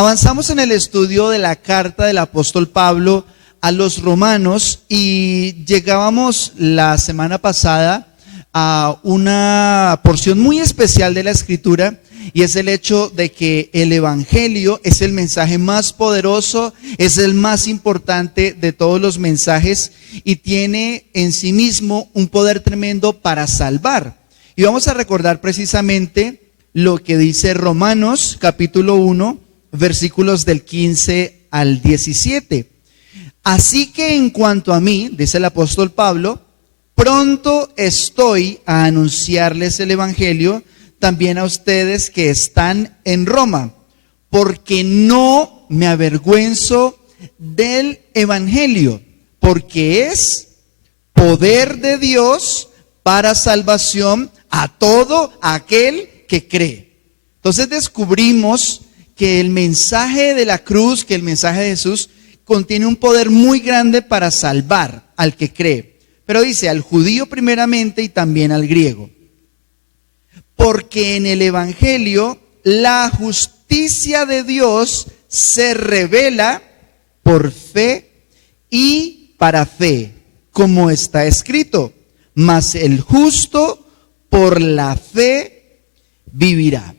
Avanzamos en el estudio de la carta del apóstol Pablo a los romanos y llegábamos la semana pasada a una porción muy especial de la escritura, y es el hecho de que el evangelio es el mensaje más poderoso, es el más importante de todos los mensajes y tiene en sí mismo un poder tremendo para salvar. Y vamos a recordar precisamente lo que dice Romanos capítulo 1, versículos del 15 al 17. Así que en cuanto a mí, dice el apóstol Pablo, pronto estoy a anunciarles el evangelio también a ustedes que están en Roma, porque no me avergüenzo del evangelio, porque es poder de Dios para salvación a todo aquel que cree. Entonces descubrimos que el mensaje de la cruz, que el mensaje de Jesús contiene un poder muy grande para salvar al que cree. Pero dice al judío primeramente y también al griego. Porque en el evangelio la justicia de Dios se revela por fe y para fe, como está escrito, mas el justo por la fe vivirá.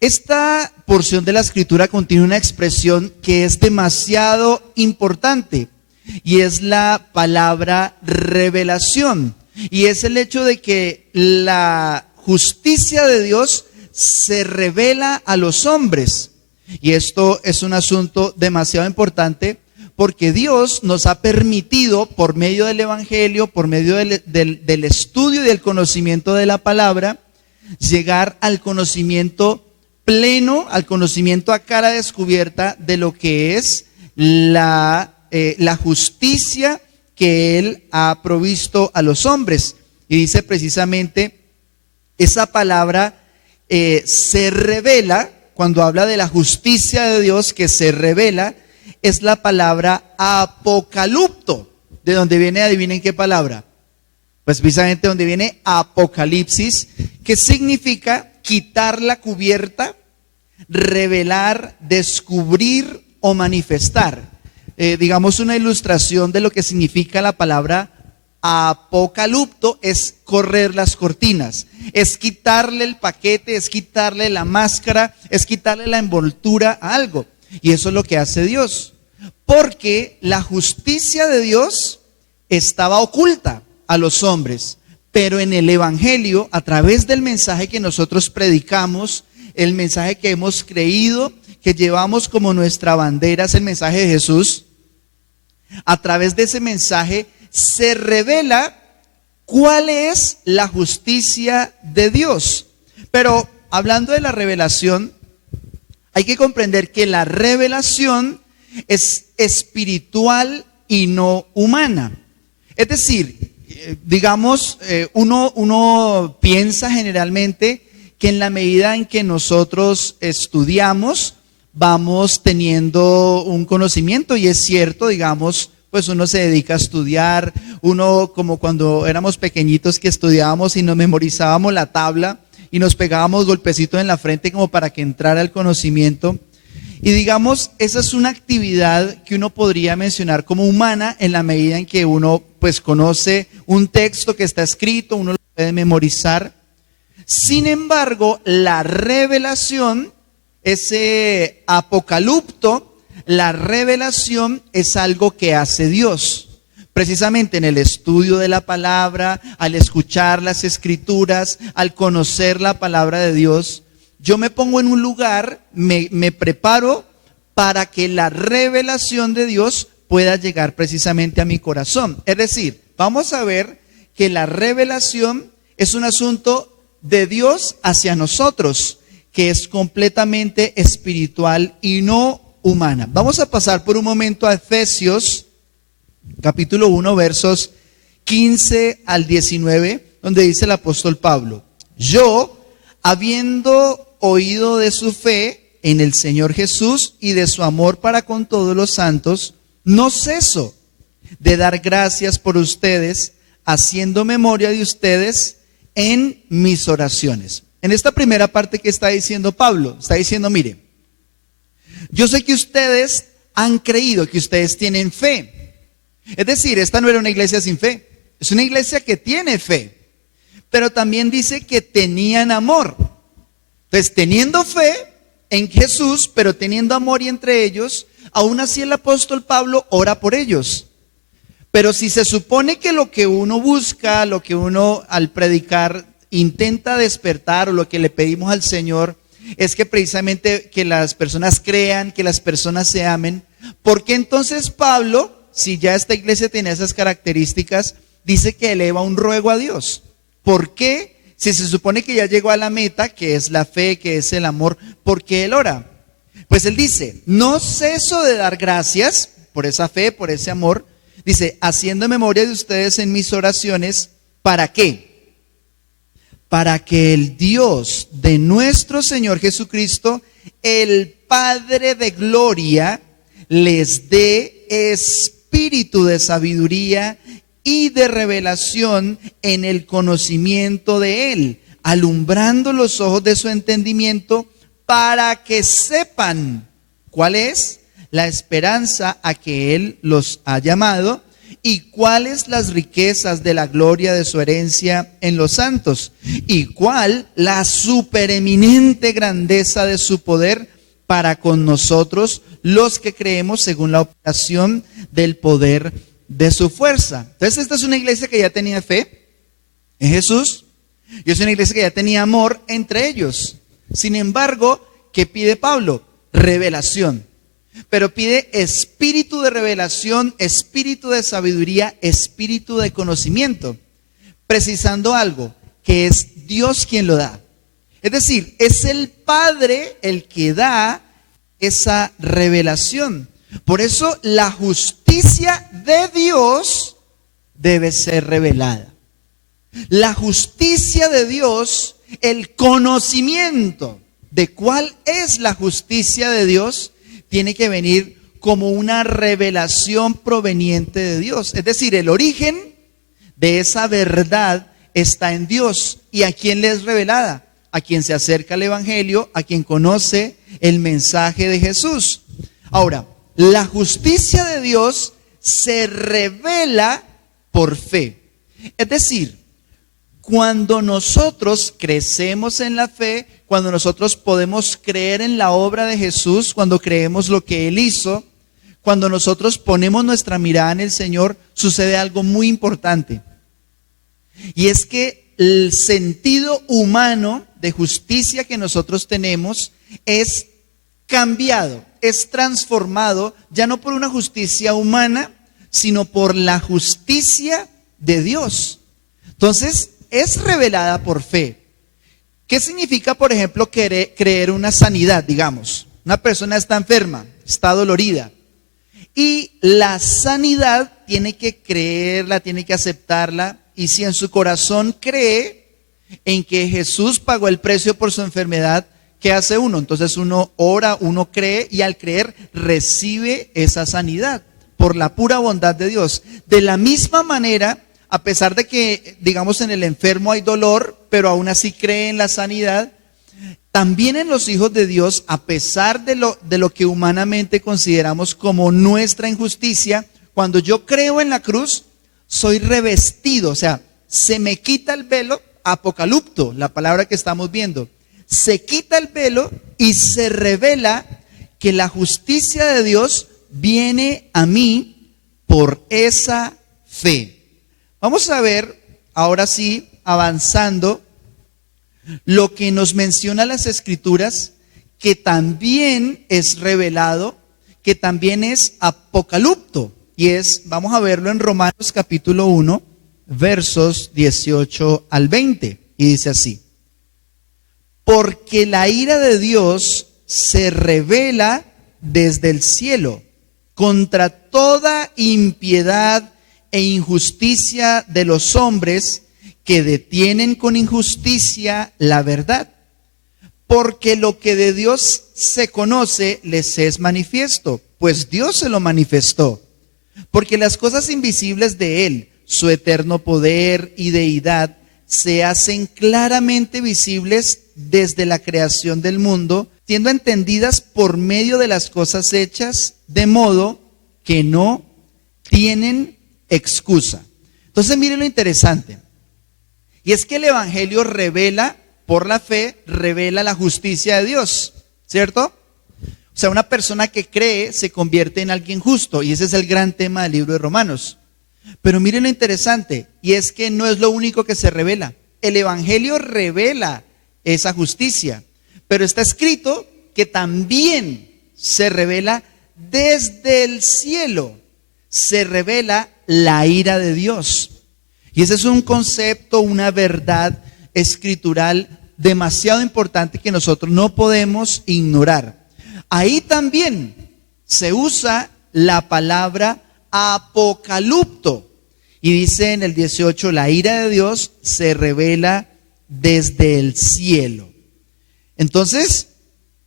Esta porción de la escritura contiene una expresión que es demasiado importante y es la palabra revelación, y es el hecho de que la justicia de Dios se revela a los hombres. Y esto es un asunto demasiado importante porque Dios nos ha permitido, por medio del evangelio, por medio del estudio y del conocimiento de la palabra, llegar al conocimiento pleno, al conocimiento a cara descubierta de lo que es la justicia que Él ha provisto a los hombres. Y dice precisamente, esa palabra se revela, cuando habla de la justicia de Dios que se revela, es la palabra apocalipto. ¿De dónde viene? Adivinen qué palabra. Pues precisamente donde viene Apocalipsis, que significa quitar la cubierta, revelar, descubrir o manifestar. Digamos una ilustración de lo que significa la palabra apocalipto es correr las cortinas, es quitarle el paquete, es quitarle la máscara, es quitarle la envoltura a algo. Y eso es lo que hace Dios, porque la justicia de Dios estaba oculta a los hombres, pero en el evangelio, a través del mensaje que nosotros predicamos, el mensaje que hemos creído, que llevamos como nuestra bandera, es el mensaje de Jesús. A través de ese mensaje se revela cuál es la justicia de Dios. Pero hablando de la revelación, hay que comprender que la revelación es espiritual y no humana. Es decir, digamos, uno piensa generalmente que en la medida en que nosotros estudiamos, vamos teniendo un conocimiento, y es cierto, digamos, pues uno se dedica a estudiar, uno como cuando éramos pequeñitos que estudiábamos y nos memorizábamos la tabla y nos pegábamos golpecitos en la frente como para que entrara el conocimiento. Y digamos, esa es una actividad que uno podría mencionar como humana en la medida en que uno pues conoce un texto que está escrito, uno lo puede memorizar. Sin embargo, la revelación, ese apocalipto, la revelación es algo que hace Dios. Precisamente en el estudio de la palabra, al escuchar las escrituras, al conocer la palabra de Dios, yo me pongo en un lugar, me preparo para que la revelación de Dios pueda llegar precisamente a mi corazón. Es decir, vamos a ver que la revelación es un asunto de Dios hacia nosotros, que es completamente espiritual y no humana. Vamos a pasar por un momento a Efesios capítulo 1 versos 15 al 19, donde dice el apóstol Pablo: yo, habiendo oído de su fe en el Señor Jesús y de su amor para con todos los santos, no ceso de dar gracias por ustedes, haciendo memoria de ustedes en mis oraciones. En esta primera parte que está diciendo Pablo, está diciendo, mire, yo sé que ustedes han creído, que ustedes tienen fe. Es decir, esta no era una iglesia sin fe, es una iglesia que tiene fe. Pero también dice que tenían amor. Entonces, teniendo fe en Jesús, pero teniendo amor y entre ellos, aún así el apóstol Pablo ora por ellos. Pero si se supone que lo que uno busca, lo que uno al predicar intenta despertar, o lo que le pedimos al Señor, es que precisamente que las personas crean, que las personas se amen, ¿por qué entonces Pablo, si ya esta iglesia tiene esas características, dice que eleva un ruego a Dios? ¿Por qué? Si se supone que ya llegó a la meta, que es la fe, que es el amor, ¿por qué él ora? Pues él dice, no ceso de dar gracias por esa fe, por ese amor. Dice, haciendo memoria de ustedes en mis oraciones, ¿para qué? Para que el Dios de nuestro Señor Jesucristo, el Padre de gloria, les dé espíritu de sabiduría y de revelación en el conocimiento de Él, alumbrando los ojos de su entendimiento para que sepan cuál es la esperanza a que Él los ha llamado y cuáles las riquezas de la gloria de su herencia en los santos y cuál la supereminente grandeza de su poder para con nosotros los que creemos según la operación del poder de su fuerza. Entonces esta es una iglesia que ya tenía fe en Jesús y es una iglesia que ya tenía amor entre ellos. Sin embargo, ¿qué pide Pablo? Revelación. Pero pide espíritu de revelación, espíritu de sabiduría, espíritu de conocimiento, precisando algo, que es Dios quien lo da. Es decir, es el Padre el que da esa revelación. Por eso la justicia de Dios debe ser revelada. La justicia de Dios, el conocimiento de cuál es la justicia de Dios, tiene que venir como una revelación proveniente de Dios. Es decir, el origen de esa verdad está en Dios. ¿Y a quién le es revelada? A quien se acerca al Evangelio, a quien conoce el mensaje de Jesús. Ahora, la justicia de Dios se revela por fe. Es decir, cuando nosotros crecemos en la fe, cuando nosotros podemos creer en la obra de Jesús, cuando creemos lo que Él hizo, cuando nosotros ponemos nuestra mirada en el Señor, sucede algo muy importante. Y es que el sentido humano de justicia que nosotros tenemos es cambiado, es transformado, ya no por una justicia humana, sino por la justicia de Dios. Entonces, es revelada por fe. ¿Qué significa, por ejemplo, creer una sanidad? Digamos, una persona está enferma, está dolorida, y la sanidad tiene que creerla, tiene que aceptarla, y si en su corazón cree en que Jesús pagó el precio por su enfermedad, ¿qué hace uno? Entonces uno ora, uno cree, y al creer recibe esa sanidad por la pura bondad de Dios. De la misma manera, a pesar de que, digamos, en el enfermo hay dolor, pero aún así cree en la sanidad, también en los hijos de Dios, a pesar de lo que humanamente consideramos como nuestra injusticia, cuando yo creo en la cruz, soy revestido, o sea, se me quita el velo, apocalipto, la palabra que estamos viendo, se quita el velo y se revela que la justicia de Dios viene a mí por esa fe. Vamos a ver, ahora sí, avanzando, lo que nos menciona las Escrituras, que también es revelado, que también es apocalipto, y vamos a verlo en Romanos capítulo 1, versos 18 al 20, y dice así: porque la ira de Dios se revela desde el cielo contra toda impiedad e injusticia de los hombres que detienen con injusticia la verdad. Porque lo que de Dios se conoce les es manifiesto, pues Dios se lo manifestó. Porque las cosas invisibles de Él, su eterno poder y deidad, se hacen claramente visibles desde la creación del mundo, siendo entendidas por medio de las cosas hechas, de modo que no tienen excusa. Entonces miren lo interesante, y es que el Evangelio revela, por la fe, revela la justicia de Dios, ¿cierto? O sea, una persona que cree se convierte en alguien justo, y ese es el gran tema del libro de Romanos. Pero miren lo interesante, y es que no es lo único que se revela. El Evangelio revela esa justicia, pero está escrito que también se revela desde el cielo, se revela la ira de Dios. Y ese es un concepto, una verdad escritural demasiado importante que nosotros no podemos ignorar. Ahí también se usa la palabra apocalipto. Y dice en el 18, la ira de Dios se revela desde el cielo. Entonces,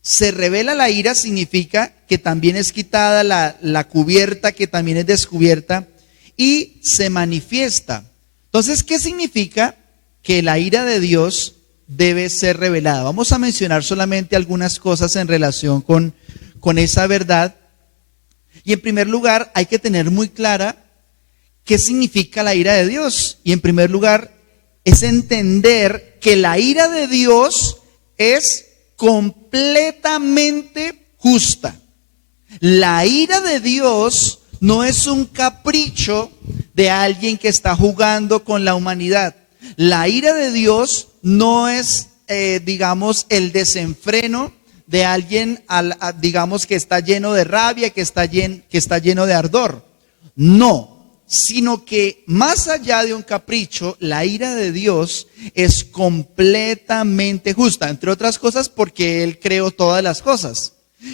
se revela la ira significa que también es quitada la cubierta, que también es descubierta y se manifiesta. Entonces, ¿qué significa que la ira de Dios debe ser revelada? Vamos a mencionar solamente algunas cosas en relación con esa verdad. Y en primer lugar, hay que tener muy clara qué significa la ira de Dios. Y en primer lugar, es entender que la ira de Dios es completamente justa. La ira de Dios no es un capricho de alguien que está jugando con la humanidad. La ira de Dios no es, digamos, el desenfreno de alguien, digamos, que está lleno de rabia, que está lleno de ardor. No. Sino que más allá de un capricho, la ira de Dios es completamente justa. Entre otras cosas porque Él creó todas las cosas.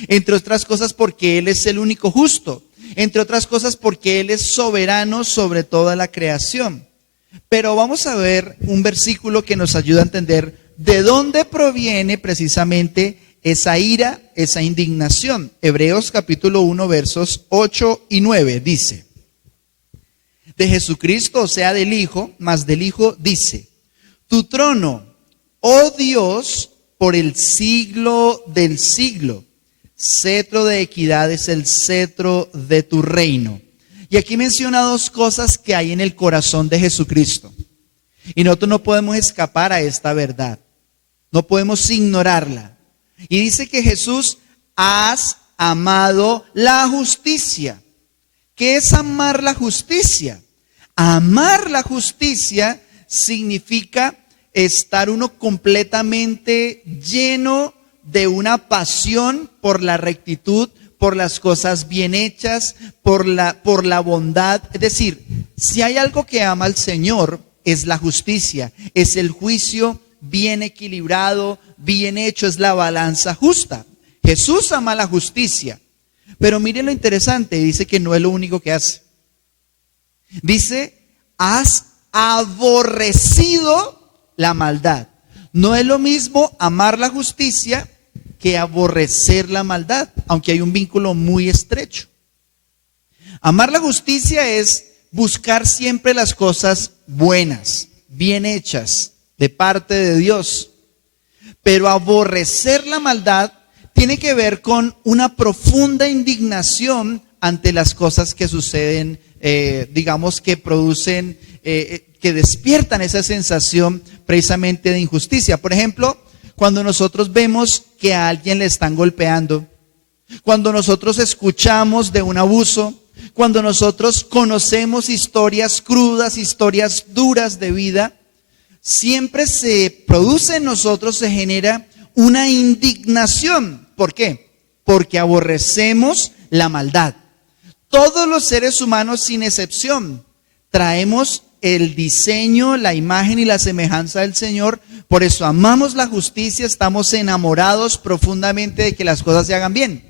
Entre otras cosas porque Él es el único justo. Entre otras cosas porque Él es soberano sobre toda la creación. Pero vamos a ver un versículo que nos ayuda a entender de dónde proviene precisamente esa ira, esa indignación. Hebreos capítulo 1 versos 8 y 9 dice: de Jesucristo, o sea del Hijo, más del Hijo dice: tu trono, oh Dios, por el siglo del siglo, cetro de equidad es el cetro de tu reino. Y aquí menciona dos cosas que hay en el corazón de Jesucristo. Y nosotros no podemos escapar a esta verdad. No podemos ignorarla. Y dice que Jesús has amado la justicia. ¿Qué es amar la justicia? Amar la justicia significa estar uno completamente lleno de una pasión por la rectitud, por las cosas bien hechas, por la bondad. Es decir, si hay algo que ama al Señor, es la justicia, es el juicio bien equilibrado, bien hecho, es la balanza justa. Jesús ama la justicia. Pero miren lo interesante, dice que no es lo único que hace. Dice, has aborrecido la maldad. No es lo mismo amar la justicia que aborrecer la maldad, aunque hay un vínculo muy estrecho. Amar la justicia es buscar siempre las cosas buenas, bien hechas, de parte de Dios. Pero aborrecer la maldad tiene que ver con una profunda indignación ante las cosas que suceden, digamos que producen, que despiertan esa sensación precisamente de injusticia. Por ejemplo, cuando nosotros vemos que a alguien le están golpeando, cuando nosotros escuchamos de un abuso, cuando nosotros conocemos historias crudas, historias duras de vida, siempre se produce en nosotros, se genera una indignación. ¿Por qué? Porque aborrecemos la maldad. Todos los seres humanos, sin excepción, traemos el diseño, la imagen y la semejanza del Señor. Por eso amamos la justicia, estamos enamorados profundamente de que las cosas se hagan bien.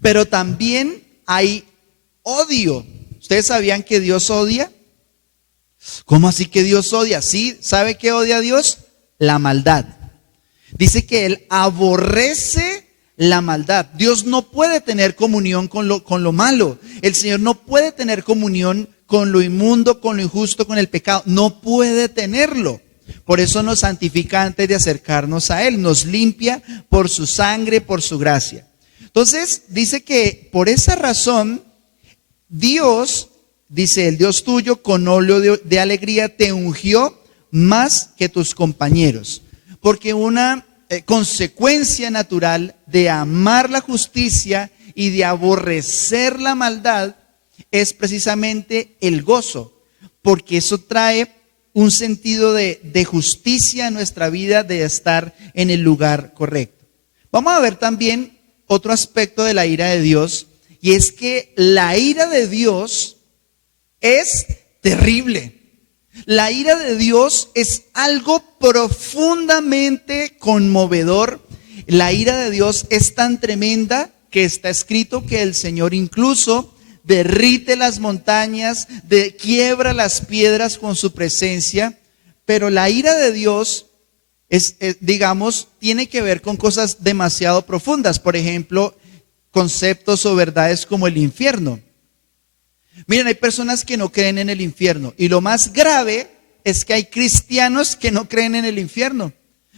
Pero también hay odio. ¿Ustedes sabían que Dios odia? ¿Cómo así que Dios odia? Sí, ¿sabe qué odia a Dios? La maldad. Dice que Él aborrece la maldad. Dios no puede tener comunión con lo malo. El Señor no puede tener comunión con lo inmundo, con lo injusto, con el pecado. No puede tenerlo. Por eso nos santifica antes de acercarnos a Él, nos limpia por su sangre, por su gracia. Entonces dice que por esa razón Dios, dice el Dios tuyo, con óleo de alegría te ungió más que tus compañeros. Porque una consecuencia natural de amar la justicia y de aborrecer la maldad es precisamente el gozo, porque eso trae un sentido de justicia en nuestra vida, de estar en el lugar correcto. Vamos a ver también otro aspecto de la ira de Dios, y es que la ira de Dios es terrible. La ira de Dios es algo profundamente conmovedor. La ira de Dios es tan tremenda que está escrito que el Señor incluso derrite las montañas, quiebra las piedras con su presencia. Pero la ira de Dios digamos, tiene que ver con cosas demasiado profundas. Por ejemplo, conceptos o verdades como el infierno. Miren, hay personas que no creen en el infierno, y lo más grave es que hay cristianos que no creen en el infierno.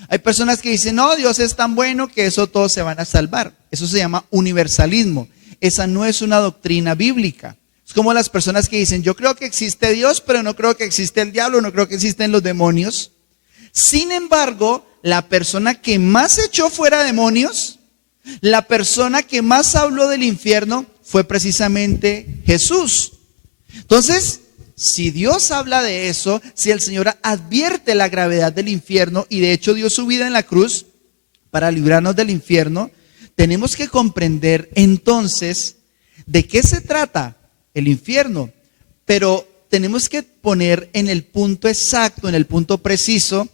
Hay personas que dicen, no, Dios es tan bueno que eso todos se van a salvar. Eso se llama universalismo. Esa no es una doctrina bíblica. Es como las personas que dicen, yo creo que existe Dios, pero no creo que existe el diablo, no creo que existen los demonios. Sin embargo, la persona que más echó fuera demonios, la persona que más habló del infierno, fue precisamente Jesús. Entonces, si Dios habla de eso, si el Señor advierte la gravedad del infierno y de hecho dio su vida en la cruz para librarnos del infierno, tenemos que comprender entonces de qué se trata el infierno. Pero tenemos que poner en el punto exacto, en el punto preciso,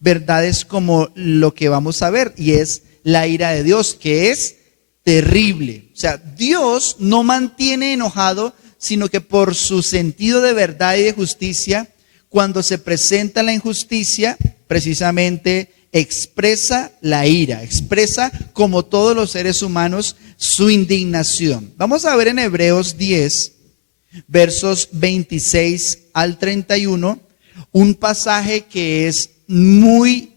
verdades como lo que vamos a ver, y es la ira de Dios, que es terrible. O sea, Dios no mantiene enojado, sino que por su sentido de verdad y de justicia, cuando se presenta la injusticia, precisamente expresa la ira, expresa, como todos los seres humanos, su indignación. Vamos a ver en Hebreos 10, versos 26 al 31, un pasaje que es muy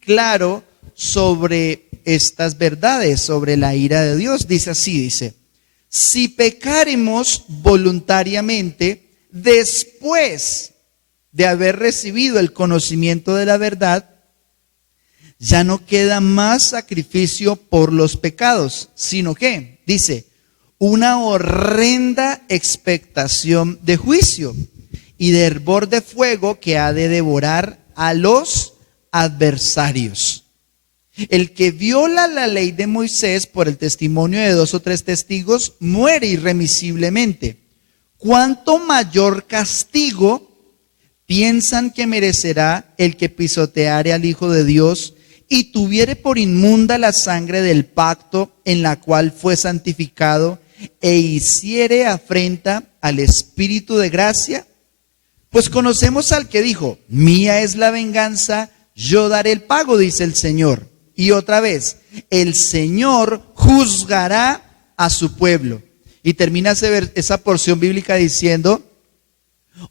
claro sobre estas verdades, sobre la ira de Dios. Dice así, dice: si pecáremos voluntariamente después de haber recibido el conocimiento de la verdad, ya no queda más sacrificio por los pecados, sino que, dice, una horrenda expectación de juicio y de hervor de fuego que ha de devorar a los adversarios. El que viola la ley de Moisés por el testimonio de 2 o 3 testigos muere irremisiblemente. ¿Cuánto mayor castigo piensan que merecerá el que pisoteare al Hijo de Dios y tuviere por inmunda la sangre del pacto en la cual fue santificado e hiciere afrenta al Espíritu de gracia? Pues conocemos al que dijo, mía es la venganza, yo daré el pago, dice el Señor. Y otra vez, el Señor juzgará a su pueblo. Y termina esa porción bíblica diciendo,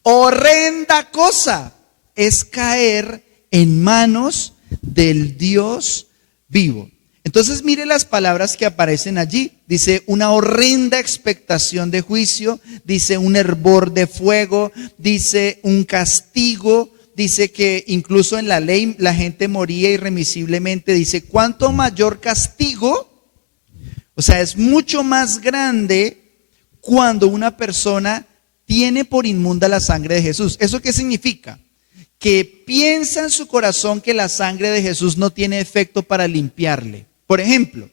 horrenda cosa es caer en manos del Dios vivo. Entonces mire las palabras que aparecen allí. Dice una horrenda expectación de juicio, dice un hervor de fuego, dice un castigo, dice que incluso en la ley la gente moría irremisiblemente. Dice cuánto mayor castigo, o sea, es mucho más grande cuando una persona tiene por inmunda la sangre de Jesús. ¿Eso qué significa? Que piensa en su corazón que la sangre de Jesús no tiene efecto para limpiarle. Por ejemplo,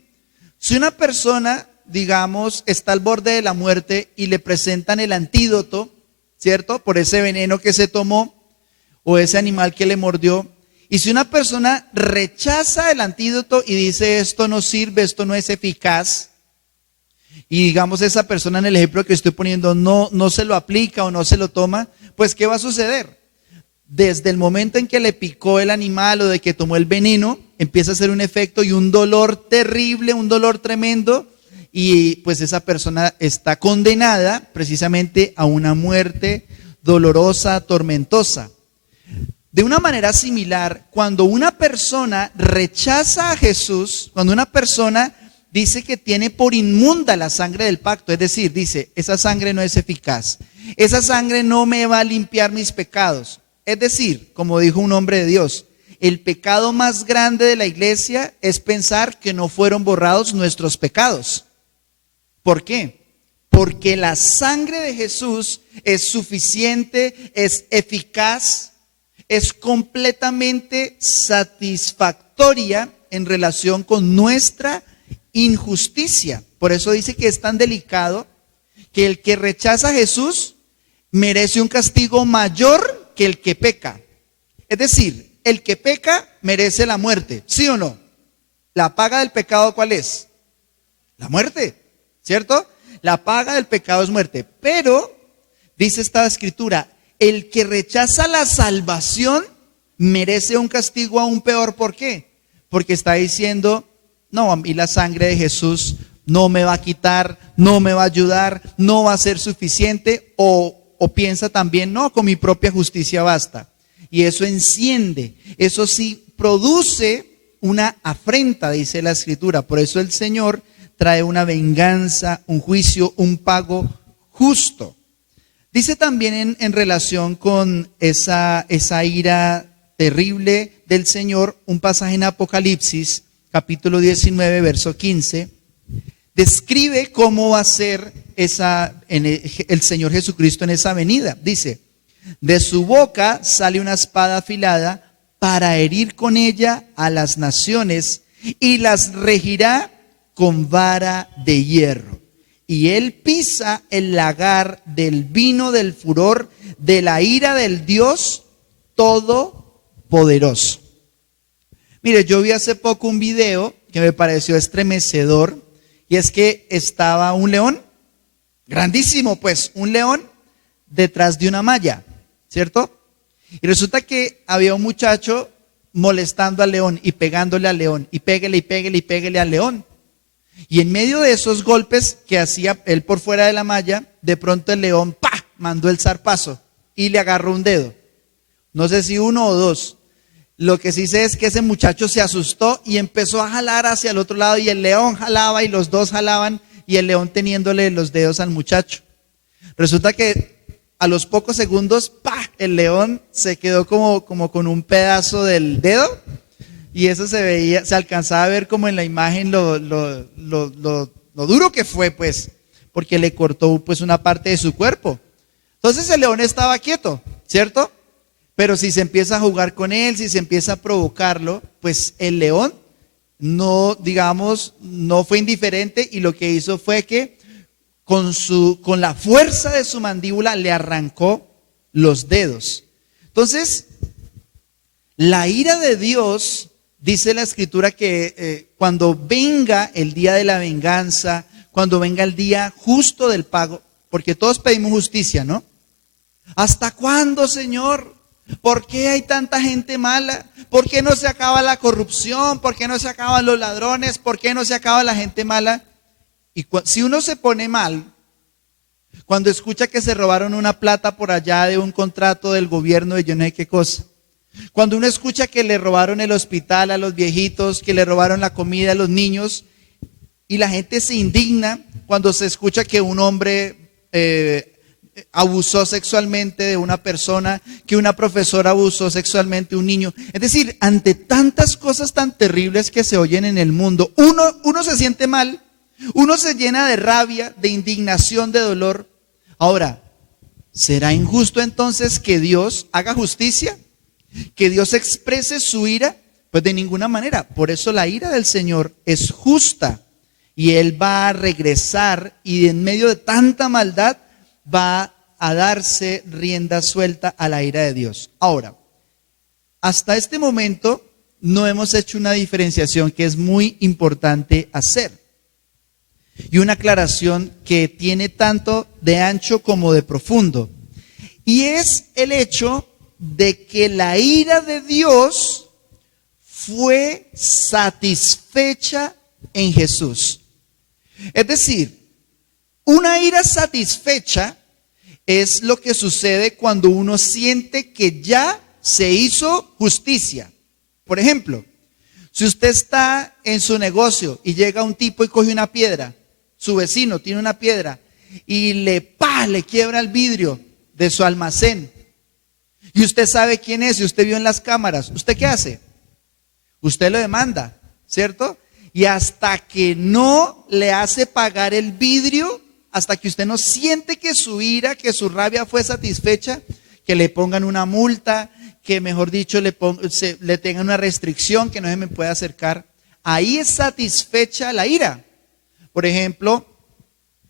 si una persona, digamos, está al borde de la muerte y le presentan el antídoto, ¿cierto? Por ese veneno que se tomó o ese animal que le mordió. Y si una persona rechaza el antídoto y dice esto no sirve, esto no es eficaz, y digamos esa persona en el ejemplo que estoy poniendo no se lo aplica o no se lo toma, pues ¿qué va a suceder? Desde el momento en que le picó el animal o de que tomó el veneno, empieza a hacer un efecto y un dolor terrible, un dolor tremendo, y pues esa persona está condenada precisamente a una muerte dolorosa, tormentosa. De una manera similar, cuando una persona rechaza a Jesús, cuando una persona dice que tiene por inmunda la sangre del pacto, es decir, dice, esa sangre no es eficaz, esa sangre no me va a limpiar mis pecados. Es decir, como dijo un hombre de Dios, el pecado más grande de la iglesia es pensar que no fueron borrados nuestros pecados. ¿Por qué? Porque la sangre de Jesús es suficiente, es eficaz, es completamente satisfactoria en relación con nuestra injusticia. Por eso dice que es tan delicado que el que rechaza a Jesús merece un castigo mayor que el que peca. Es decir, el que peca merece la muerte, ¿sí o no? La paga del pecado, ¿cuál es? La muerte, ¿cierto? La paga del pecado es muerte. Pero, dice esta escritura, el que rechaza la salvación merece un castigo aún peor. ¿Por qué? Porque está diciendo, no, a mí la sangre de Jesús no me va a quitar, no me va a ayudar, no va a ser suficiente, o piensa también, no, con mi propia justicia basta. Y eso enciende, eso sí produce una afrenta, dice la escritura. Por eso el Señor trae una venganza, un juicio, un pago justo. Dice también en relación con esa ira terrible del Señor, un pasaje en Apocalipsis, capítulo 19, verso 15, describe cómo va a ser el Señor Jesucristo en esa venida. Dice, de su boca sale una espada afilada para herir con ella a las naciones y las regirá con vara de hierro. Y él pisa el lagar del vino del furor de la ira del Dios Todopoderoso. Mire, yo vi hace poco un video que me pareció estremecedor, y es que estaba un león, grandísimo pues, un león detrás de una malla, ¿cierto? Y resulta que había un muchacho molestando al león y pegándole al león, y pégale y pégale y pégale al león. Y en medio de esos golpes que hacía él por fuera de la malla, de pronto el león, ¡pah!, mandó el zarpazo y le agarró un dedo. No sé si uno o dos. Lo que sí sé es que ese muchacho se asustó y empezó a jalar hacia el otro lado, y el león jalaba y los dos jalaban, y el león teniéndole los dedos al muchacho. Resulta que a los pocos segundos, ¡pah!, el león se quedó como con un pedazo del dedo. Y eso se veía, se alcanzaba a ver como en la imagen lo duro que fue, pues, porque le cortó pues una parte de su cuerpo. Entonces el león estaba quieto, ¿cierto? Pero si se empieza a jugar con él, si se empieza a provocarlo, pues el león no, digamos, no fue indiferente, y lo que hizo fue que con la fuerza de su mandíbula le arrancó los dedos. Entonces, la ira de Dios, dice la escritura que cuando venga el día de la venganza, cuando venga el día justo del pago, porque todos pedimos justicia, ¿no? ¿Hasta cuándo, Señor? ¿Por qué hay tanta gente mala? ¿Por qué no se acaba la corrupción? ¿Por qué no se acaban los ladrones? ¿Por qué no se acaba la gente mala? Y si uno se pone mal, cuando escucha que se robaron una plata por allá de un contrato del gobierno de yo no sé qué cosa, cuando uno escucha que le robaron el hospital a los viejitos, que le robaron la comida a los niños, y la gente se indigna cuando se escucha que un hombre abusó sexualmente de una persona, que una profesora abusó sexualmente de un niño. Es decir, ante tantas cosas tan terribles que se oyen en el mundo, uno se siente mal, uno se llena de rabia, de indignación, de dolor. Ahora, ¿será injusto entonces que Dios haga justicia? ¿Que Dios exprese su ira? Pues de ninguna manera. Por eso la ira del Señor es justa, y Él va a regresar, y en medio de tanta maldad va a darse rienda suelta a la ira de Dios. Ahora, hasta este momento no hemos hecho una diferenciación que es muy importante hacer, y una aclaración que tiene tanto de ancho como de profundo, y es el hecho de que la ira de Dios fue satisfecha en Jesús. Es decir, una ira satisfecha es lo que sucede cuando uno siente que ya se hizo justicia. Por ejemplo, si usted está en su negocio y llega un tipo y coge una piedra, su vecino tiene una piedra y le quiebra el vidrio de su almacén, y usted sabe quién es y usted vio en las cámaras, ¿usted qué hace? Usted lo demanda, ¿cierto? Y hasta que no le hace pagar el vidrio, hasta que usted no siente que su ira, que su rabia fue satisfecha, que le pongan una multa, que mejor dicho le tengan una restricción, que no se me pueda acercar, ahí es satisfecha la ira. Por ejemplo,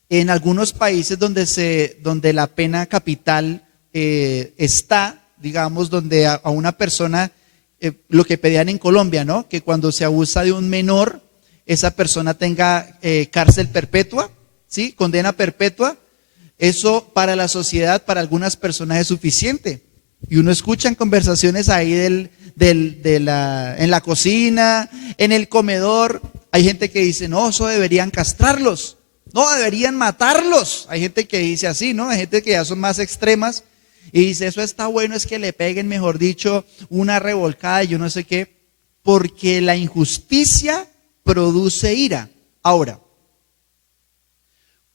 en algunos países donde la pena capital está, digamos, donde a una persona, lo que pedían en Colombia, ¿no? Que cuando se abusa de un menor, esa persona tenga cárcel perpetua, ¿sí? Condena perpetua. Eso para la sociedad, para algunas personas es suficiente. Y uno escucha en conversaciones ahí en la cocina, en el comedor. Hay gente que dice, no, eso deberían castrarlos. No, deberían matarlos. Hay gente que dice así, ¿no? Hay gente que ya son más extremas y dice, eso está bueno, es que le peguen, mejor dicho, una revolcada y yo no sé qué. Porque la injusticia produce ira. Ahora,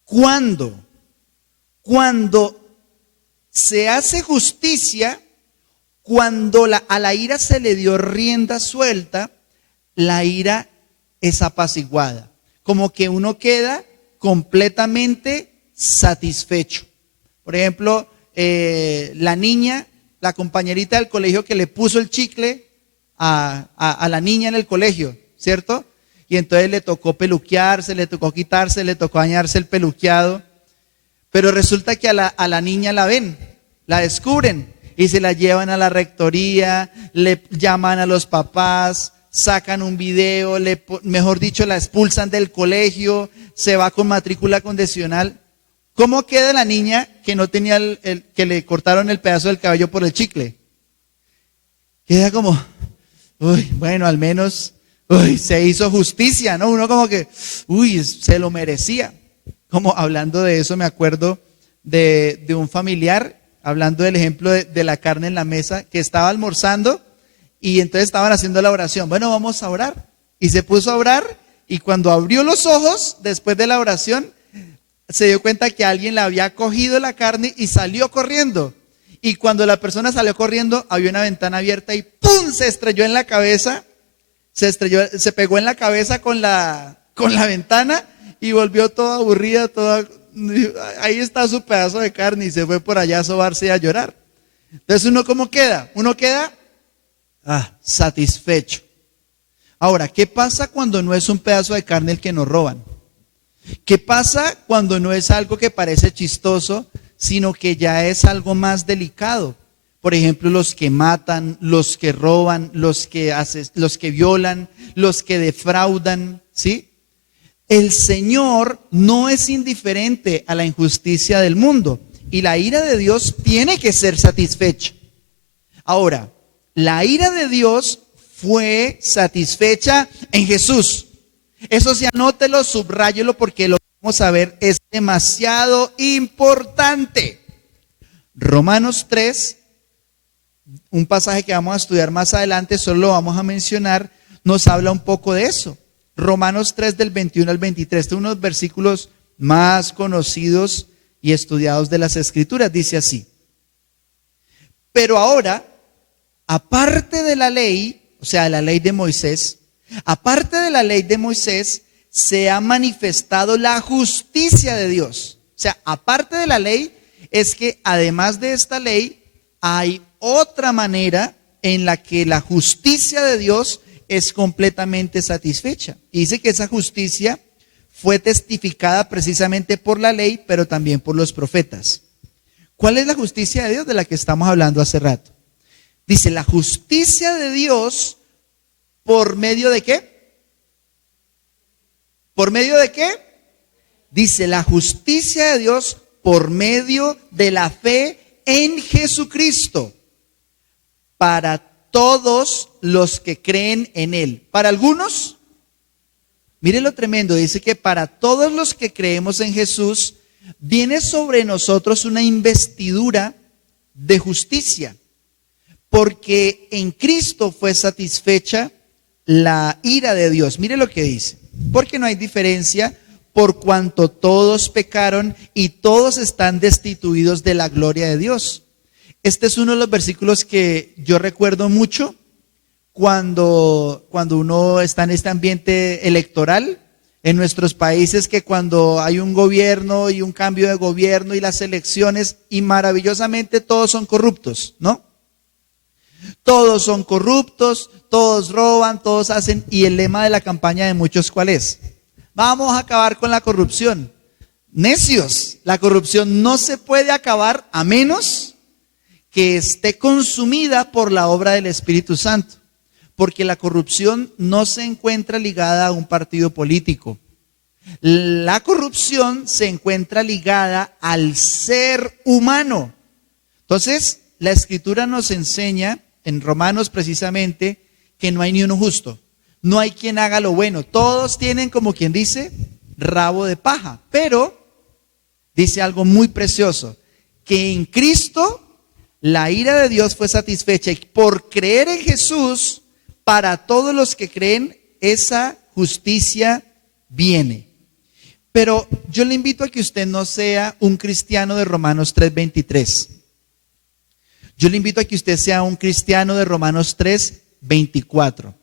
cuando se hace justicia, cuando a la ira se le dio rienda suelta, la ira es apaciguada. Como que uno queda completamente satisfecho. Por ejemplo, la niña, la compañerita del colegio que le puso el chicle a la niña en el colegio, ¿cierto? Y entonces le tocó peluquearse, le tocó quitarse, le tocó dañarse el peluqueado. Pero resulta que a la niña la ven, la descubren y se la llevan a la rectoría, le llaman a los papás, sacan un video, mejor dicho, la expulsan del colegio, se va con matrícula condicional. ¿Cómo queda la niña que no tenía que le cortaron el pedazo del cabello por el chicle? Queda como, uy, bueno, al menos, uy, se hizo justicia, ¿no? Uno como que, uy, se lo merecía. Como hablando de eso, me acuerdo de un familiar, hablando del ejemplo de la carne en la mesa, que estaba almorzando y entonces estaban haciendo la oración. Bueno, vamos a orar. Y se puso a orar y cuando abrió los ojos, después de la oración, se dio cuenta que alguien le había cogido la carne y salió corriendo. Y cuando la persona salió corriendo, había una ventana abierta y ¡pum! Se estrelló en la cabeza, se pegó en la cabeza con la ventana y volvió toda aburrida, ahí está su pedazo de carne y se fue por allá a sobarse y a llorar. Entonces uno ¿cómo queda? Uno queda satisfecho. Ahora, ¿qué pasa cuando no es un pedazo de carne el que nos roban? ¿Qué pasa cuando no es algo que parece chistoso, sino que ya es algo más delicado? Por ejemplo, los que matan, los que roban, los que violan, los que defraudan, ¿sí? El Señor no es indiferente a la injusticia del mundo y la ira de Dios tiene que ser satisfecha. Ahora, la ira de Dios fue satisfecha en Jesús. Eso sí, anótelo, subráyelo porque lo vamos a ver, es demasiado importante. Romanos 3, un pasaje que vamos a estudiar más adelante, solo lo vamos a mencionar, nos habla un poco de eso. Romanos 3 del 21 al 23, de unos versículos más conocidos y estudiados de las Escrituras, dice así: pero ahora, aparte de la ley, o sea, la ley de Moisés, aparte de la ley de Moisés, se ha manifestado la justicia de Dios. O sea, aparte de la ley, es que además de esta ley, hay otra manera en la que la justicia de Dios es completamente satisfecha. Y dice que esa justicia fue testificada precisamente por la ley, pero también por los profetas. ¿Cuál es la justicia de Dios de la que estamos hablando hace rato? Dice, la justicia de Dios, ¿por medio de qué? ¿Por medio de qué? Dice, la justicia de Dios por medio de la fe en Jesucristo, para todos los que creen en Él. Para algunos, mire lo tremendo, dice que para todos los que creemos en Jesús, viene sobre nosotros una investidura de justicia. porque en Cristo fue satisfecha la ira de Dios. Mire lo que dice, porque no hay diferencia, por cuanto todos pecaron y todos están destituidos de la gloria de Dios. Este es uno de los versículos que yo recuerdo mucho cuando uno está en este ambiente electoral en nuestros países, que cuando hay un gobierno y un cambio de gobierno y las elecciones, y maravillosamente todos son corruptos, ¿no? Todos son corruptos, todos roban, todos hacen, y el lema de la campaña de muchos, ¿cuál es? Vamos a acabar con la corrupción. Necios, la corrupción no se puede acabar a menos que esté consumida por la obra del Espíritu Santo, porque la corrupción no se encuentra ligada a un partido político. La corrupción se encuentra ligada al ser humano. Entonces, la Escritura nos enseña en Romanos precisamente que no hay ni uno justo, no hay quien haga lo bueno, todos tienen, como quien dice, rabo de paja. Pero dice algo muy precioso, que en Cristo la ira de Dios fue satisfecha, y por creer en Jesús, para todos los que creen, esa justicia viene. Pero yo le invito a que usted no sea un cristiano de Romanos 3:23. Yo le invito a que usted sea un cristiano de Romanos 3:24.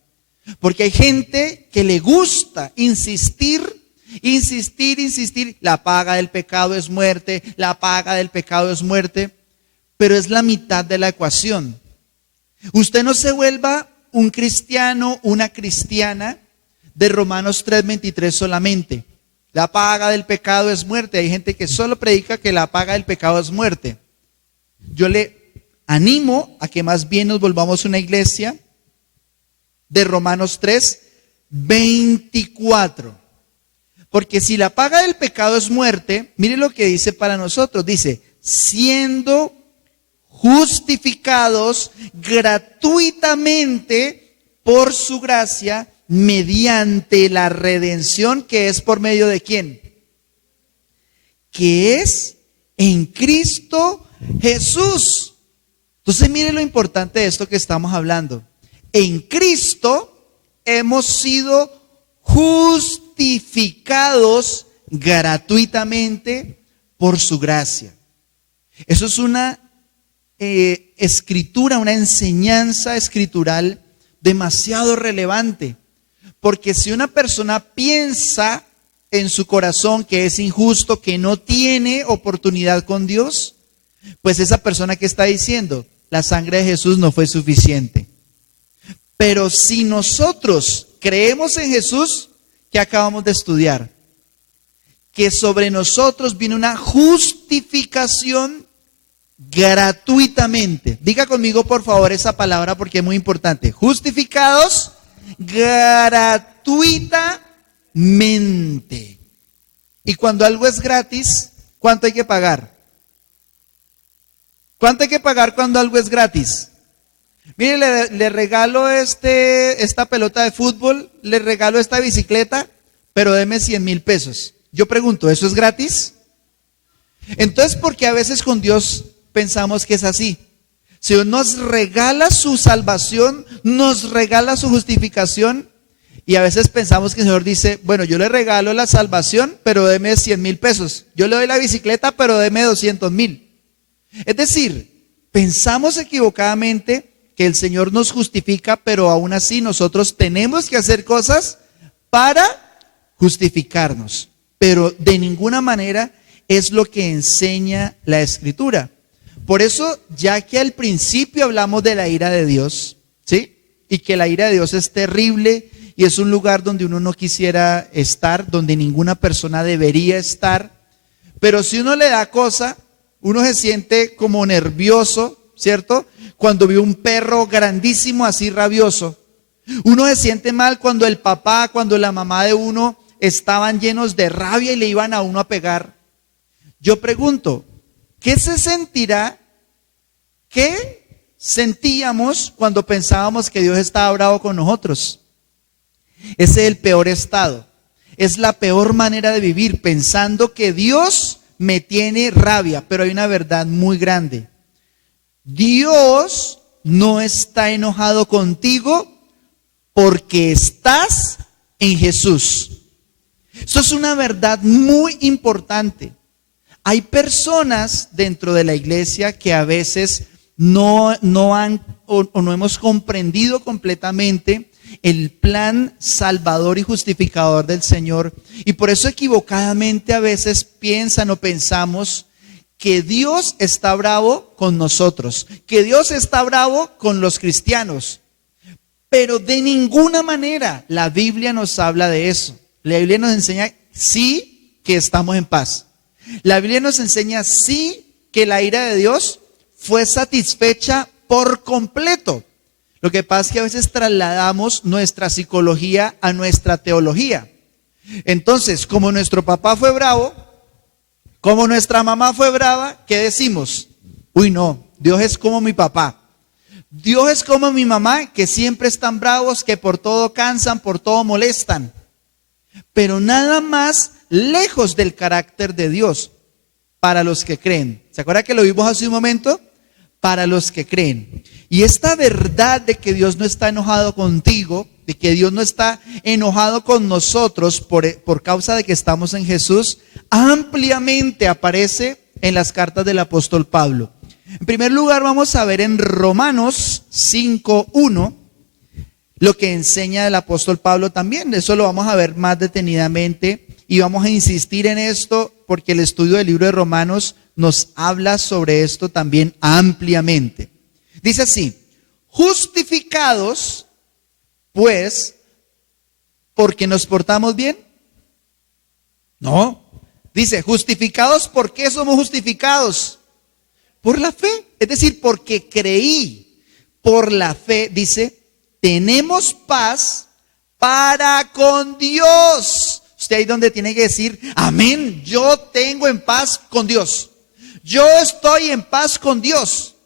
Porque hay gente que le gusta insistir. La paga del pecado es muerte, la paga del pecado es muerte. Pero es la mitad de la ecuación. Usted no se vuelva un cristiano, una cristiana de Romanos 3:23 solamente. La paga del pecado es muerte. Hay gente que solo predica que la paga del pecado es muerte. Yo le animo a que más bien nos volvamos una iglesia de Romanos 3:24. Porque si la paga del pecado es muerte, mire lo que dice para nosotros. Dice, siendo justificados gratuitamente por su gracia, mediante la redención que es por medio de ¿quién? Que es en Cristo Jesús. Entonces mire lo importante de esto que estamos hablando. En Cristo hemos sido justificados gratuitamente por su gracia. Eso es una escritura, una enseñanza escritural demasiado relevante. Porque si una persona piensa en su corazón que es injusto, que no tiene oportunidad con Dios, pues esa persona que está diciendo, la sangre de Jesús no fue suficiente. Pero si nosotros creemos en Jesús, que acabamos de estudiar, que sobre nosotros viene una justificación gratuitamente. Diga conmigo por favor esa palabra porque es muy importante. Justificados gratuitamente. Y cuando algo es gratis, ¿cuánto hay que pagar? ¿Cuánto hay que pagar cuando algo es gratis? Mire, le regalo esta pelota de fútbol, le regalo esta bicicleta, pero deme 100,000 pesos. Yo pregunto, ¿eso es gratis? Entonces, ¿por qué a veces con Dios pensamos que es así? Si Dios nos regala su salvación, nos regala su justificación, y a veces pensamos que el Señor dice, bueno, yo le regalo la salvación, pero deme 100,000 pesos. Yo le doy la bicicleta, pero deme 200,000. Es decir, pensamos equivocadamente que el Señor nos justifica, pero aún así nosotros tenemos que hacer cosas para justificarnos. Pero de ninguna manera es lo que enseña la Escritura. Por eso, ya que al principio hablamos de la ira de Dios, ¿sí? Y que la ira de Dios es terrible y es un lugar donde uno no quisiera estar, donde ninguna persona debería estar. Pero si uno le da cosa, uno se siente como nervioso, ¿cierto? Cuando ve un perro grandísimo así rabioso. Uno se siente mal cuando el papá, cuando la mamá de uno estaban llenos de rabia y le iban a uno a pegar. Yo pregunto, ¿qué se sentirá? ¿Qué sentíamos cuando pensábamos que Dios estaba bravo con nosotros? Ese es el peor estado. Es la peor manera de vivir, pensando que Dios me tiene rabia. Pero hay una verdad muy grande. Dios no está enojado contigo porque estás en Jesús. Esto es una verdad muy importante. Hay personas dentro de la iglesia que a veces no han o no hemos comprendido completamente el plan salvador y justificador del Señor, y por eso equivocadamente a veces piensan o pensamos que Dios está bravo con nosotros, que Dios está bravo con los cristianos. Pero de ninguna manera la Biblia nos habla de eso. La Biblia nos enseña sí que estamos en paz. La Biblia nos enseña sí que la ira de Dios fue satisfecha por completo. Lo que pasa es que a veces trasladamos nuestra psicología a nuestra teología. Entonces, como nuestro papá fue bravo, como nuestra mamá fue brava, ¿qué decimos? Uy, no, Dios es como mi papá. Dios es como mi mamá, que siempre están bravos, que por todo cansan, por todo molestan. Pero nada más lejos del carácter de Dios para los que creen. ¿Se acuerda que lo vimos hace un momento? Para los que creen. Y esta verdad de que Dios no está enojado contigo, de que Dios no está enojado con nosotros por causa de que estamos en Jesús, ampliamente aparece en las cartas del apóstol Pablo. En primer lugar, vamos a ver en Romanos 5:1 lo que enseña el apóstol Pablo también. Eso lo vamos a ver más detenidamente y vamos a insistir en esto porque el estudio del libro de Romanos nos habla sobre esto también ampliamente. Dice así: justificados, pues, porque nos portamos bien. No, dice justificados. ¿Por qué somos justificados? Por la fe, es decir, porque creí. Por la fe, dice, tenemos paz para con Dios. Usted ahí donde tiene que decir, amén, yo tengo en paz con Dios. Yo estoy en paz con Dios.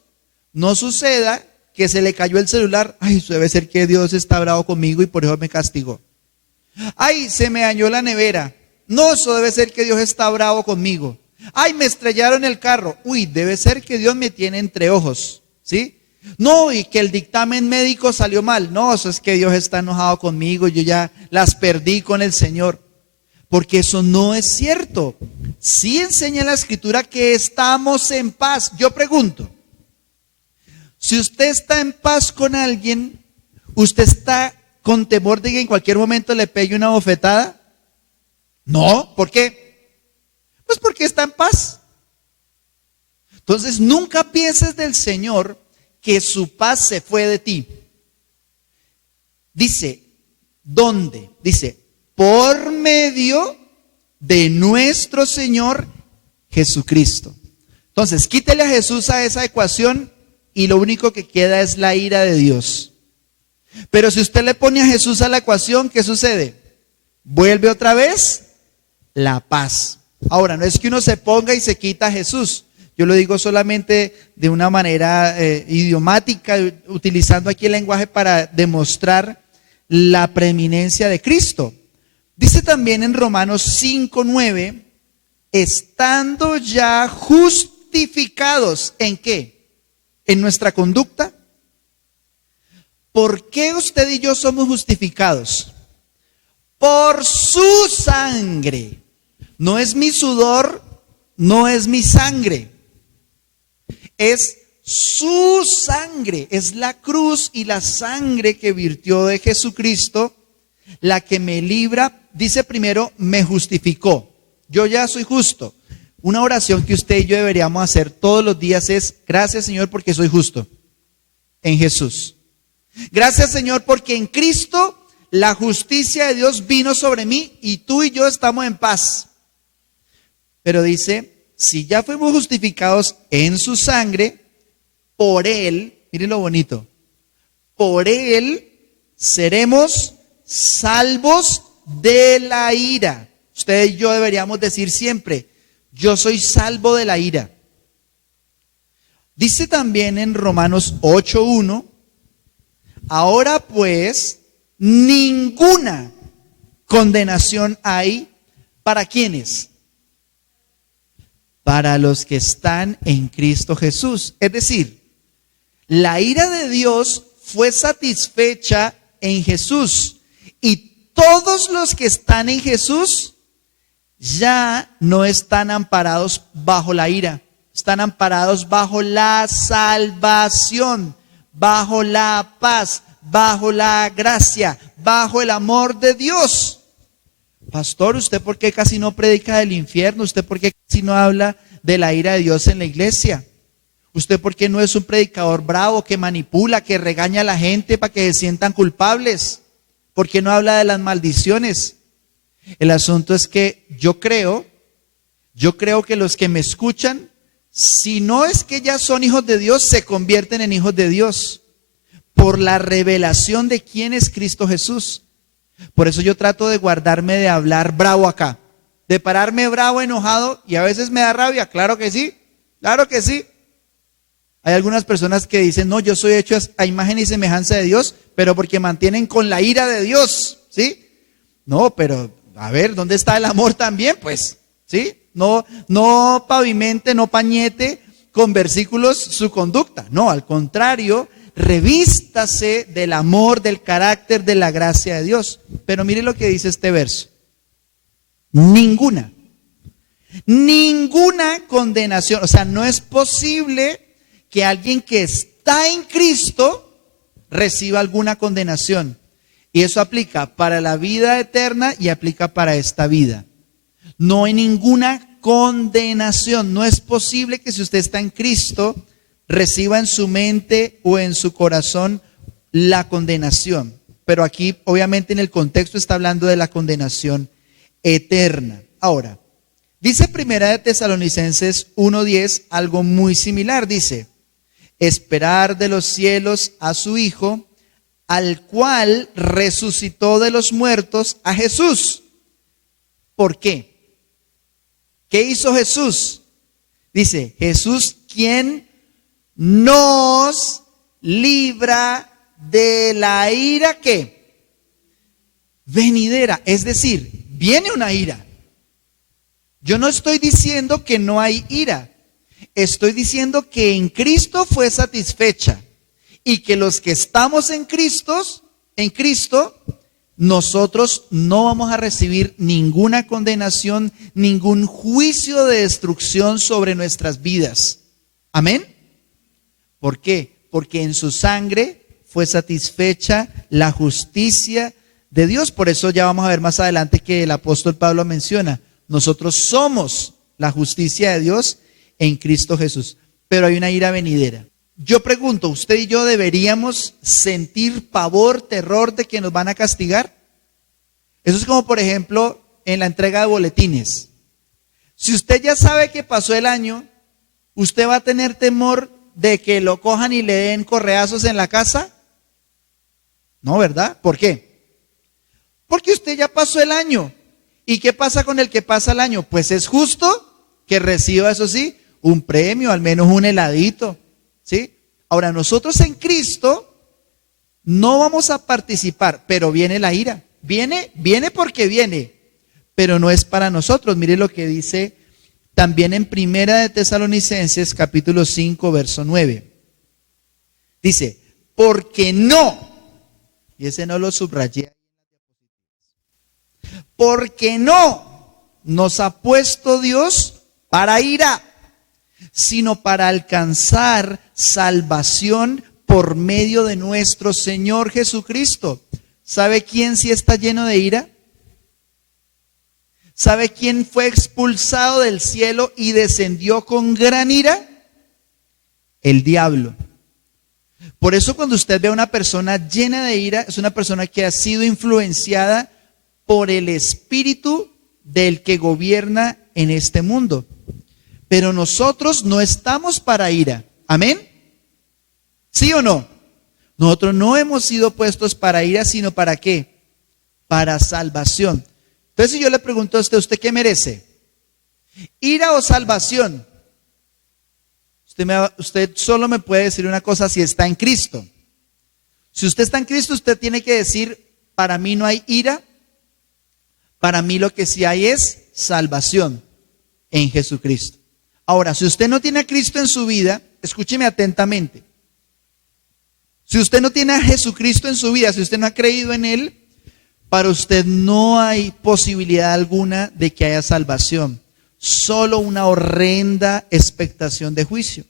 No suceda que se le cayó el celular. Ay, eso debe ser que Dios está bravo conmigo y por eso me castigó. Ay, se me dañó la nevera. No, eso debe ser que Dios está bravo conmigo. Ay, me estrellaron el carro. Uy, debe ser que Dios me tiene entre ojos, ¿sí? No, y que el dictamen médico salió mal. No, eso es que Dios está enojado conmigo. Yo ya las perdí con el Señor. Porque eso no es cierto. Sí enseña la Escritura que estamos en paz. Yo pregunto, si usted está en paz con alguien, ¿usted está con temor de que en cualquier momento le pegue una bofetada? No, ¿por qué? Pues porque está en paz. Entonces nunca pienses del Señor que su paz se fue de ti. Dice, ¿dónde? Dice, por medio de nuestro Señor Jesucristo. Entonces, quítele a Jesús a esa ecuación y lo único que queda es la ira de Dios. Pero si usted le pone a Jesús a la ecuación, ¿qué sucede? Vuelve otra vez la paz. Ahora, no es que uno se ponga y se quita a Jesús. Yo lo digo solamente de una manera idiomática, utilizando aquí el lenguaje para demostrar la preeminencia de Cristo. Dice también en Romanos 5:9, estando ya justificados, ¿en qué? En nuestra conducta. ¿Por qué usted y yo somos justificados? Por su sangre. No es mi sudor, no es mi sangre. Es su sangre, es la cruz y la sangre que virtió de Jesucristo la que me libra. Dice primero, me justificó. Yo ya soy justo. Una oración que usted y yo deberíamos hacer todos los días es, gracias Señor porque soy justo en Jesús. Gracias Señor porque en Cristo la justicia de Dios vino sobre mí y tú y yo estamos en paz. Pero dice, si ya fuimos justificados en su sangre, por Él, miren lo bonito, por Él seremos salvos de la ira. Usted y yo deberíamos decir siempre, yo soy salvo de la ira. Dice también en Romanos 8:1, ahora pues ninguna condenación hay para quienes, para los que están en Cristo Jesús. Es decir, La ira de Dios fue satisfecha en Jesús. Y todos los que están en Jesús ya no están amparados bajo la ira. Están amparados bajo la salvación, bajo la paz, bajo la gracia, bajo el amor de Dios. Pastor, ¿usted por qué casi no predica del infierno? ¿Usted por qué casi no habla de la ira de Dios en la iglesia? ¿Usted por qué no es un predicador bravo que manipula, que regaña a la gente para que se sientan culpables? ¿Por qué no habla de las maldiciones? El asunto es que yo creo que los que me escuchan, si no es que ya son hijos de Dios, se convierten en hijos de Dios por la revelación de quién es Cristo Jesús. Por eso yo trato de guardarme de hablar bravo acá, de pararme bravo, enojado, y a veces me da rabia. Claro que sí, claro que sí. Hay algunas personas que dicen, no, yo soy hecho a imagen y semejanza de Dios, pero porque mantienen con la ira de Dios, ¿sí? No, pero a ver, ¿dónde está el amor también? Pues, ¿sí? No pavimente, no pañete con versículos su conducta. No, al contrario, revístase del amor, del carácter, de la gracia de Dios. Pero mire lo que dice este verso. Ninguna condenación. O sea, no es posible que alguien que está en Cristo reciba alguna condenación. Y eso aplica para la vida eterna y aplica para esta vida. No hay ninguna condenación. No es posible que si usted está en Cristo reciba en su mente o en su corazón la condenación. Pero aquí, obviamente, en el contexto está hablando de la condenación eterna. Ahora, dice Primera de Tesalonicenses 1:10 algo muy similar. Dice, esperar de los cielos a su Hijo, al cual resucitó de los muertos, a Jesús. ¿Por qué? ¿Qué hizo Jesús? Dice, Jesús quien nos libra de la ira que venidera, es decir, viene una ira. Yo no estoy diciendo que no hay ira, estoy diciendo que en Cristo fue satisfecha y que los que estamos en Cristo, nosotros no vamos a recibir ninguna condenación, ningún juicio de destrucción sobre nuestras vidas. Amén. ¿Por qué? Porque en su sangre fue satisfecha la justicia de Dios. Por eso ya vamos a ver más adelante que el apóstol Pablo menciona, nosotros somos la justicia de Dios en Cristo Jesús. Pero hay una ira venidera. Yo pregunto, ¿usted y yo deberíamos sentir pavor, terror de que nos van a castigar? Eso es como, por ejemplo, en la entrega de boletines. Si usted ya sabe que pasó el año, ¿usted va a tener temor de que lo cojan y le den correazos en la casa? No, ¿verdad? ¿Por qué? Porque usted ya pasó el año. ¿Y qué pasa con el que pasa el año? Pues es justo que reciba, eso sí, un premio, al menos un heladito, ¿sí? Ahora, nosotros en Cristo no vamos a participar, pero viene la ira. Viene porque viene, pero no es para nosotros. Mire lo que dice también en Primera de Tesalonicenses, capítulo 5, verso 9. Dice, porque no, y ese no lo subrayé, porque no nos ha puesto Dios para ira, sino para alcanzar salvación por medio de nuestro Señor Jesucristo. ¿Sabe quién sí está lleno de ira? ¿Sabe quién fue expulsado del cielo y descendió con gran ira? El diablo. Por eso cuando usted ve a una persona llena de ira, es una persona que ha sido influenciada por el espíritu del que gobierna en este mundo. Pero nosotros no estamos para ira. ¿Amén? ¿Sí o no? Nosotros no hemos sido puestos para ira, sino ¿para qué? Para salvación. Entonces, si yo le pregunto a ¿usted qué merece? ¿Ira o salvación? Usted solo me puede decir una cosa si está en Cristo. Si usted está en Cristo, usted tiene que decir, para mí no hay ira, para mí lo que sí hay es salvación en Jesucristo. Ahora, si usted no tiene a Cristo en su vida, escúcheme atentamente. Si usted no tiene a Jesucristo en su vida, si usted no ha creído en Él, para usted no hay posibilidad alguna de que haya salvación. Solo una horrenda expectación de juicio.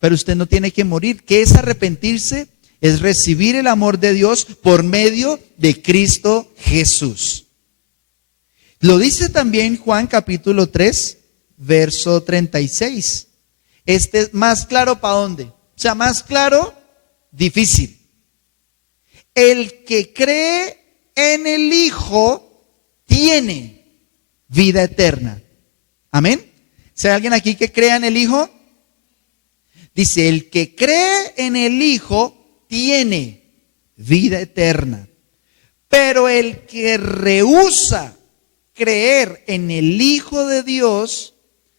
Pero usted no tiene que morir. ¿Qué es arrepentirse? Es recibir el amor de Dios por medio de Cristo Jesús. Lo dice también Juan capítulo 3, verso 36. Este es más claro para dónde. O sea, más claro, difícil. El que cree en el Hijo tiene vida eterna. Amén. Si hay alguien aquí que crea en el Hijo, dice, el que cree en el Hijo tiene vida eterna. Pero el que rehúsa creer en el Hijo de Dios,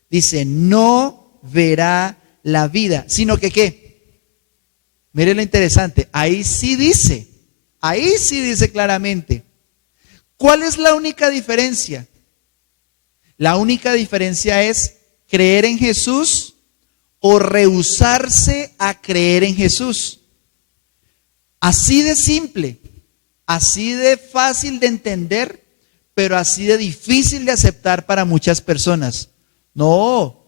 dice, no verá la vida, sino que ¿qué? Mire lo interesante, ahí sí dice claramente. ¿Cuál es la única diferencia? La única diferencia es creer en Jesús o rehusarse a creer en Jesús. Así de simple, así de fácil de entender, pero así de difícil de aceptar para muchas personas. No,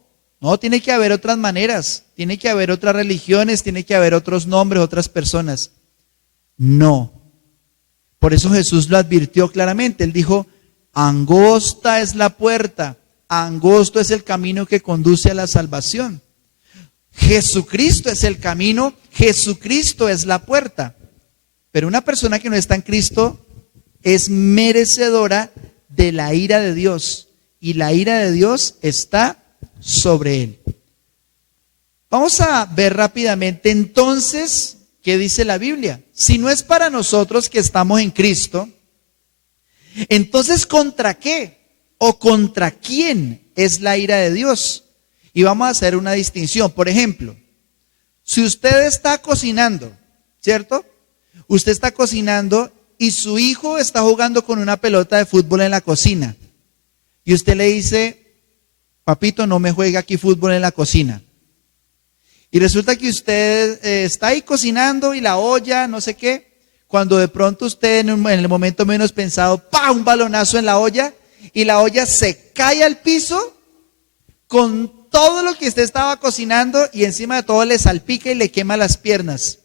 tiene que haber otras maneras, tiene que haber otras religiones, tiene que haber otros nombres, otras personas. No. Por eso Jesús lo advirtió claramente. Él dijo, angosta es la puerta, angosto es el camino que conduce a la salvación. Jesucristo es el camino, Jesucristo es la puerta. Pero una persona que no está en Cristo es merecedora de la ira de Dios. Y la ira de Dios está sobre él. Vamos a ver rápidamente entonces qué dice la Biblia. Si no es para nosotros que estamos en Cristo, entonces ¿contra qué o contra quién es la ira de Dios? Y vamos a hacer una distinción. Por ejemplo, si usted está cocinando, ¿cierto? Usted está cocinando y su hijo está jugando con una pelota de fútbol en la cocina. Y usted le dice, papito, no me juegue aquí fútbol en la cocina. Y resulta que usted está ahí cocinando y la olla, no sé qué, cuando de pronto usted en el momento menos pensado, ¡pah!, un balonazo en la olla y la olla se cae al piso con todo lo que usted estaba cocinando y encima de todo le salpica y le quema las piernas.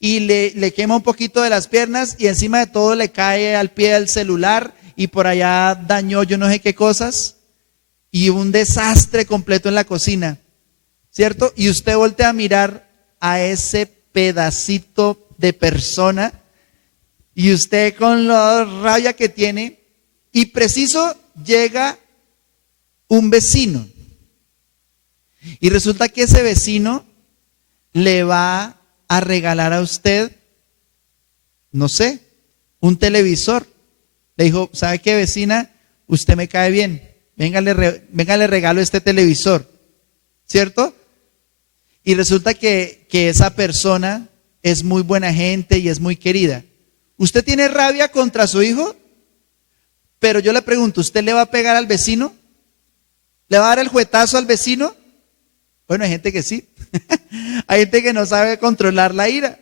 Y le quema un poquito de las piernas y encima de todo le cae al pie del celular y por allá dañó yo no sé qué cosas y un desastre completo en la cocina, ¿cierto? Y usted voltea a mirar a ese pedacito de persona y usted con la rabia que tiene y preciso llega un vecino y resulta que ese vecino le va a regalar a usted, no sé, un televisor. Le dijo, ¿sabe qué, vecina? Usted me cae bien, venga, le regalo este televisor, ¿cierto? Y resulta que esa persona es muy buena gente y es muy querida. ¿Usted tiene rabia contra su hijo? Pero yo le pregunto, ¿usted le va a pegar al vecino? ¿Le va a dar el juetazo al vecino? Bueno, hay gente que sí. Hay gente que no sabe controlar la ira,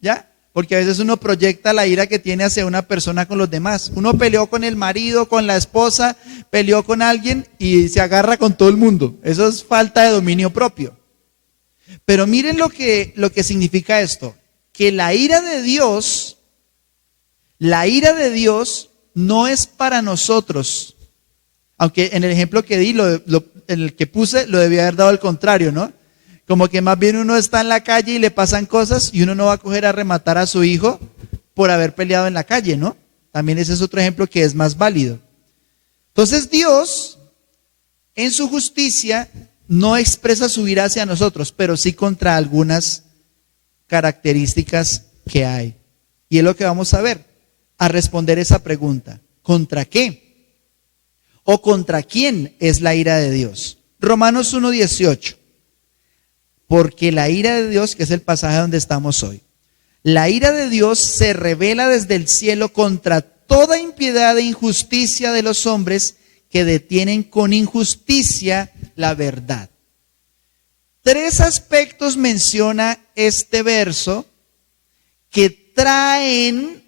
¿ya? Porque a veces uno proyecta la ira que tiene hacia una persona con los demás. Uno peleó con el marido, con la esposa, peleó con alguien y se agarra con todo el mundo. Eso es falta de dominio propio. Pero miren lo que significa esto, que la ira de Dios no es para nosotros. Aunque en el ejemplo que di, en el que puse, lo debía haber dado al contrario, ¿no? Como que más bien uno está en la calle y le pasan cosas y uno no va a coger a rematar a su hijo por haber peleado en la calle, ¿no? También ese es otro ejemplo que es más válido. Entonces Dios, en su justicia, no expresa su ira hacia nosotros, pero sí contra algunas características que hay. Y es lo que vamos a ver, a responder esa pregunta. ¿Contra qué? ¿O contra quién es la ira de Dios? Romanos 1:18. Porque la ira de Dios, que es el pasaje donde estamos hoy, la ira de Dios se revela desde el cielo contra toda impiedad e injusticia de los hombres que detienen con injusticia la verdad. 3 aspectos menciona este verso que traen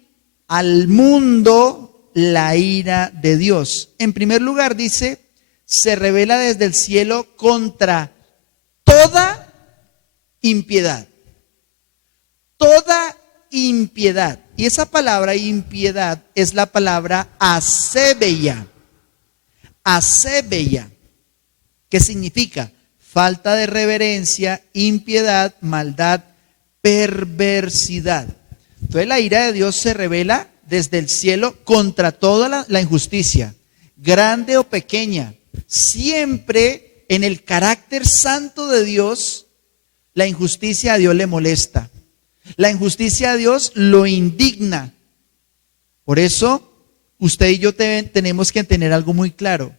al mundo la ira de Dios. En primer lugar dice, se revela desde el cielo contra toda impiedad. Toda impiedad. Y esa palabra impiedad es la palabra asebeia. Asebeia, que significa falta de reverencia, impiedad, maldad, perversidad. Entonces la ira de Dios se revela desde el cielo contra toda la injusticia, grande o pequeña. Siempre en el carácter santo de Dios, la injusticia a Dios le molesta. La injusticia a Dios lo indigna. Por eso, usted y yo tenemos que tener algo muy claro,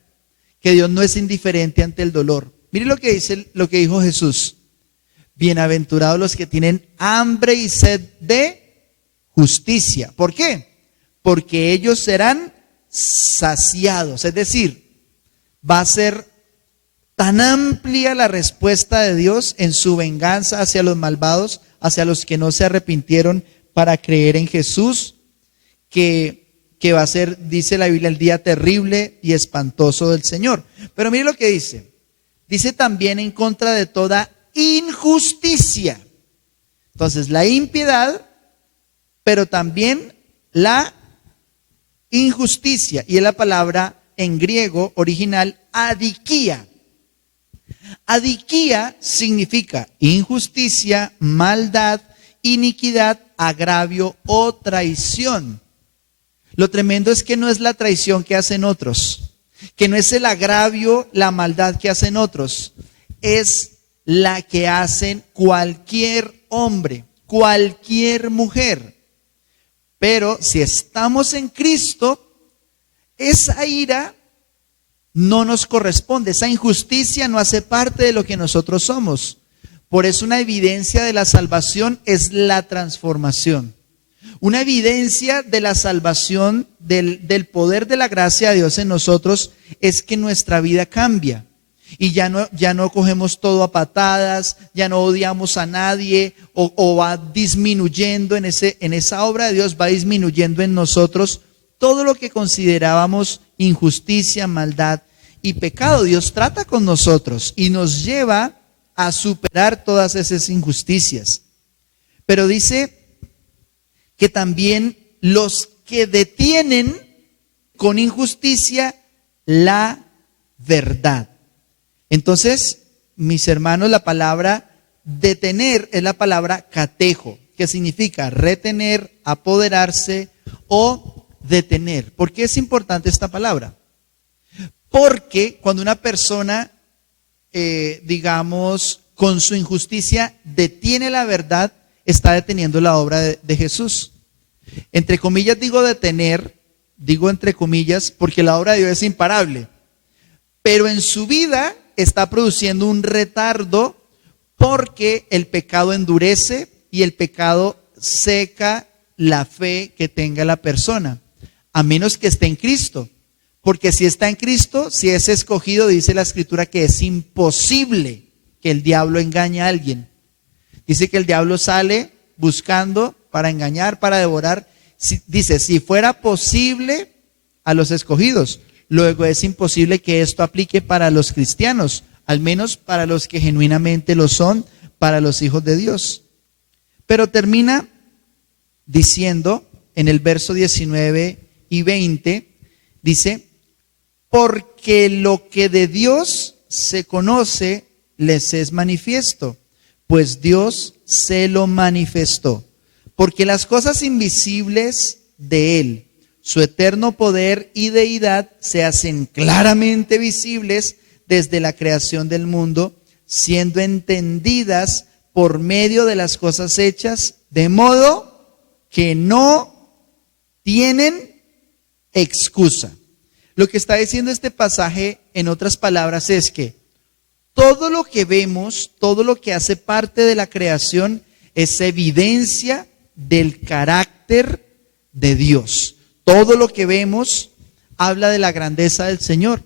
que Dios no es indiferente ante el dolor. Mire lo que dijo Jesús. Bienaventurados los que tienen hambre y sed de justicia. ¿Por qué? Porque ellos serán saciados. Es decir, va a ser tan amplia la respuesta de Dios en su venganza hacia los malvados, hacia los que no se arrepintieron para creer en Jesús, que va a ser, dice la Biblia, el día terrible y espantoso del Señor. Pero mire lo que dice. Dice también en contra de toda injusticia. Entonces, la impiedad, pero también la injusticia. Y es la palabra en griego original, adikia. Adikia significa injusticia, maldad, iniquidad, agravio o traición. Lo tremendo es que no es la traición que hacen otros, que no es el agravio, la maldad que hacen otros, es la que hacen cualquier hombre, cualquier mujer. Pero si estamos en Cristo, esa ira no nos corresponde, esa injusticia no hace parte de lo que nosotros somos. Por eso una evidencia de la salvación es la transformación. Una evidencia de la salvación, del poder de la gracia de Dios en nosotros, es que nuestra vida cambia. Y ya no cogemos todo a patadas, ya no odiamos a nadie, o va disminuyendo en esa obra de Dios, va disminuyendo en nosotros todo lo que considerábamos injusticia, maldad y pecado. Dios trata con nosotros y nos lleva a superar todas esas injusticias. Pero dice que también los que detienen con injusticia la verdad. Entonces, mis hermanos, la palabra detener es la palabra catejo, que significa retener, apoderarse o detener. ¿Por qué es importante esta palabra? Porque cuando una persona, digamos, con su injusticia detiene la verdad, está deteniendo la obra de Jesús. Entre comillas digo detener, digo entre comillas, porque la obra de Dios es imparable. Pero en su vida está produciendo un retardo porque el pecado endurece y el pecado seca la fe que tenga la persona, a menos que esté en Cristo. Porque si está en Cristo, si es escogido, dice la Escritura que es imposible que el diablo engañe a alguien. Dice que el diablo sale buscando para engañar, para devorar. Dice, si fuera posible a los escogidos, luego es imposible que esto aplique para los cristianos, al menos para los que genuinamente lo son, para los hijos de Dios. Pero termina diciendo en el verso 19 y 20, dice, porque lo que de Dios se conoce les es manifiesto, pues Dios se lo manifestó. Porque las cosas invisibles de Él, su eterno poder y deidad, se hacen claramente visibles desde la creación del mundo, siendo entendidas por medio de las cosas hechas, de modo que no tienen excusa. Lo que está diciendo este pasaje, en otras palabras, es que todo lo que vemos, todo lo que hace parte de la creación, es evidencia del carácter de Dios. Todo lo que vemos habla de la grandeza del Señor.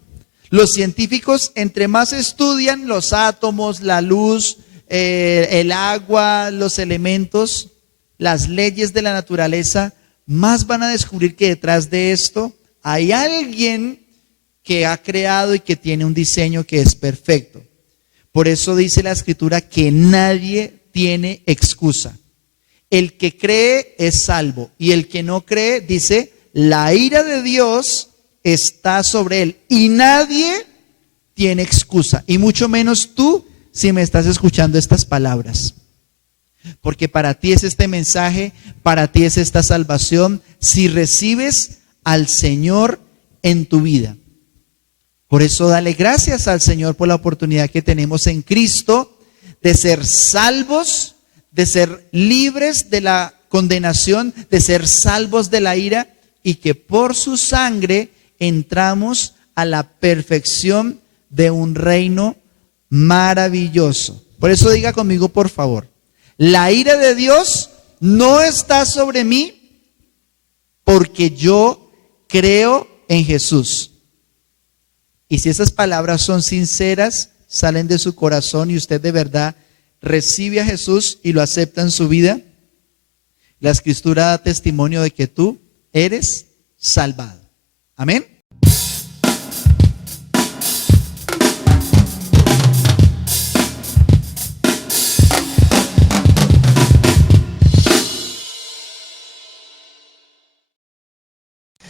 Los científicos, entre más estudian los átomos, la luz, el agua, los elementos, las leyes de la naturaleza, más van a descubrir que detrás de esto hay alguien que ha creado y que tiene un diseño que es perfecto. Por eso dice la Escritura que nadie tiene excusa. El que cree es salvo y el que no cree, dice, la ira de Dios está sobre él y nadie tiene excusa, y mucho menos tú si me estás escuchando estas palabras. Porque para ti es este mensaje, para ti es esta salvación, si recibes al Señor en tu vida. Por eso dale gracias al Señor por la oportunidad que tenemos en Cristo de ser salvos, de ser libres de la condenación, de ser salvos de la ira, y que por su sangre entramos a la perfección de un reino maravilloso. Por eso diga conmigo, por favor, la ira de Dios no está sobre mí porque yo creo en Jesús. Y si esas palabras son sinceras, salen de su corazón y usted de verdad recibe a Jesús y lo acepta en su vida, la Escritura da testimonio de que tú eres salvado. Amén.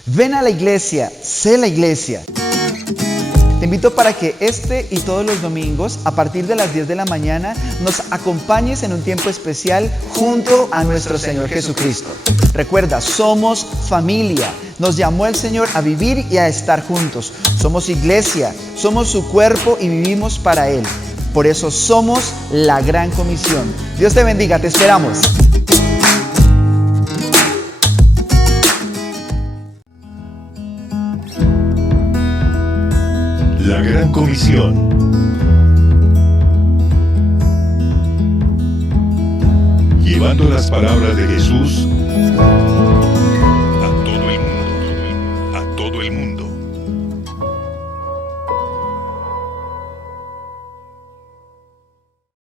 Ven a la iglesia, sé la iglesia. Te invito para que este y todos los domingos, a partir de las 10 de la mañana, nos acompañes en un tiempo especial junto a nuestro Señor Jesucristo. Recuerda, somos familia. Nos llamó el Señor a vivir y a estar juntos. Somos iglesia, somos su cuerpo y vivimos para Él. Por eso somos la Gran Comisión. Dios te bendiga, te esperamos. La Gran Comisión. Llevando las palabras de Jesús